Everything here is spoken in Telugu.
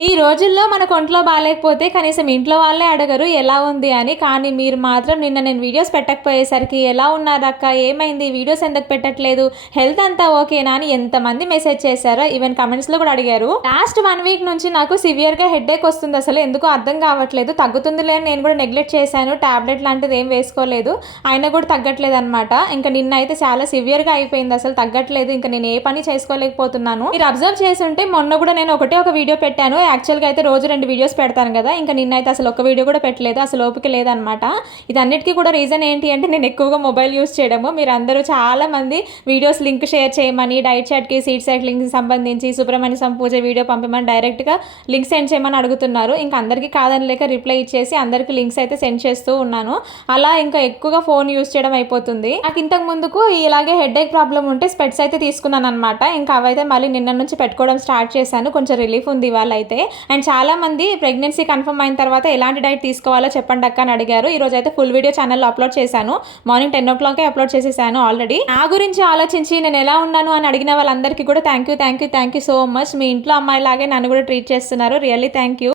ఈ రోజుల్లో మనకు ఒంట్లో బాలేకపోతే కనీసం ఇంట్లో వాళ్ళే అడగరు ఎలా ఉంది అని. కానీ మీరు మాత్రం నిన్న నేను వీడియోస్ పెట్టకపోయేసరికి ఎలా ఉన్నారక్క? ఏమైంది? వీడియోస్ ఎందుకు పెట్టట్లేదు? హెల్త్ అంతా ఓకేనా? అని ఎంతమంది మెసేజ్ చేశారో ఈవెన్ కమెంట్స్‌లో కూడా అడిగారు. లాస్ట్ 1 వీక్ నుంచి నాకు సివియర్‌గా హెడేక్ వస్తుంది అసలు. ఎందుకో అర్థం కావట్లేదు. తగ్గుతుందిలే అని నేను కూడా నెగ్లెక్ట్ చేశాను. టాబ్లెట్ లాంటిది ఏం వేసుకోలేదు. అయినా కూడా తగ్గట్లేదనమాట. ఇంక నిన్న అయితే చాలా సివియర్‌గా అయిపోయింది అసలు తగ్గట్లేదు. ఇంక నేను ఏ పని చేసుకోలేకపోతున్నాను. మీరు అబ్జర్వ్ చేసుంటే మొన్న కూడా నేను ఒకటే ఒక వీడియో పెట్టాను. యాక్చువల్‌గా అయితే రోజు 2 వీడియోస్ పెడతాను కదా! ఇంక నిన్నైతే అసలు ఒక్క వీడియో కూడా పెట్టలేదు. అసలు ఓపిక లేదనమాట. ఇదన్నిటికి కూడా రీజన్ ఏంటి అంటే నేను ఎక్కువగా మొబైల్ యూజ్ చేయడము. మీరందరూ చాలామంది వీడియోస్ లింక్ షేర్ చేయమని, డైట్ చాట్‌కి, సీడ్ సైక్లింగ్‌కి సంబంధించి, సుబ్రహ్మణ్య పూజ వీడియో పంపమని డైరెక్ట్‌గా లింక్ సెండ్ చేయమని అడుగుతున్నారు. ఇంక అందరికీ కాదనలేక రిప్లై ఇచ్చేసి అందరికి లింక్స్ అయితే సెండ్ చేస్తూ ఉన్నాను. అలా ఇంకా ఎక్కువగా ఫోన్ యూజ్ చేయడం అయిపోతుంది. నాకు ఇంతకు ముందుకు ఇలాగే హెడేక్ ప్రాబ్లమ్ ఉంటే స్పెట్స్ అయితే తీసుకున్నాననమాట. ఇంకా అవైతే మళ్ళీ నిన్న నుంచి పెట్టుకోవడం స్టార్ట్ చేశాను. కొంచెం రిలీఫ్ ఉంది ఇవాళ అయితే. అండ్ చాలా మంది ప్రెగ్నెన్సీ కన్ఫర్మ్ అయిన తర్వాత ఎలాంటి డైట్ తీసుకోవాలో చెప్పండి అక్క అని అడిగారు. ఈ రోజు అయితే ఫుల్ వీడియో ఛానల్లో అప్లోడ్ చేశాను. మార్నింగ్ 10 అప్లోడ్ చేసేసాను ఆల్రెడీ. నా గురించి ఆలోచించి నేను ఎలా ఉన్నాను అని అడిగిన వాళ్ళందరికీ కూడా థ్యాంక్ యూ సో మచ్. మీ ఇంట్లో అమ్మాయిలాగే నన్ను కూడా ట్రీట్ చేస్తున్నారు. Really thank you.